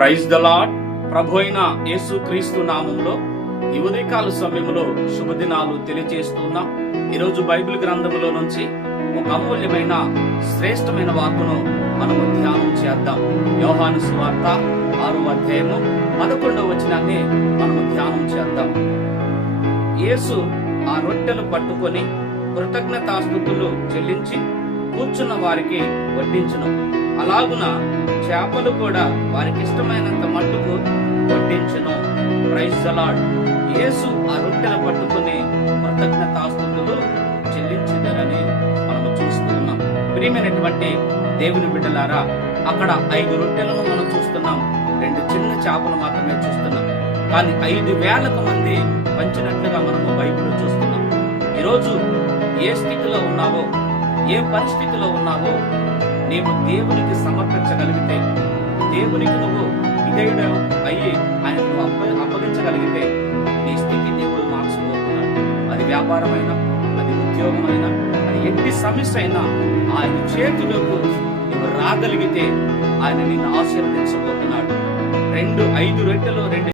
Praise the lord. ప్రభు అయిన యేసు క్రీస్తు నామంలో ఈ ఉదయకాల సమయంలో శుభదినాలు తెలియజేస్తున్నాం. ఈరోజు బైబిల్ గ్రంథంలో నుంచి ఒక అమూల్యమైన శ్రేష్టమైన వాక్కును మనము ధ్యానం చేద్దాం. యోహాను సువార్త 6వ అధ్యాయము 11వ వచనాన్ని మనము ధ్యానం చేద్దాం. యేసు ఆ రొట్టెలు పట్టుకొని కృతజ్ఞతాస్తుతులు చెల్లించి కూర్చున్న వారికి వడ్డించును. అలాగున చేపలు కూడా వారికి ఇష్టమైనంత మట్టుకు వడ్డించును. Praise the Lord. యేసు ఆ రొట్టెలు పట్టుకుని కృతజ్ఞతాస్తుతులు చెల్లించిదరని మనము చూస్తూ ఉన్నాం. ప్రియమైనటువంటి దేవుని బిడ్డలారా, అక్కడ 5 రొట్టెలను మనం చూస్తున్నాం, 2 చిన్న చేపలు మాత్రమే చూస్తున్నాం. కానీ 5,000 మంది పంచినట్లుగా మనము బైబిల్ చూస్తున్నాం. ఈరోజు ఏ స్థితిలో ఉన్నావో, ఏ పరిస్థితిలో ఉన్నావో, నీవు దేవునికి సమర్పించగలిగితే, దేవునికి నువ్వు విధేయుడు అయ్యి ఆయన నువ్వు అప్పగించగలిగితే నీ స్థితి దేవుడు మార్చుకోతున్నాడు. అది వ్యాపారమైనా, అది ఉద్యోగమైనా, అది ఎట్టి సమస్య అయినా ఆయన చేతులకు నువ్వు రాగలిగితే ఆయన నిన్ను ఆశీర్వదించబోతున్నాడు. 5 రొట్టెలు 2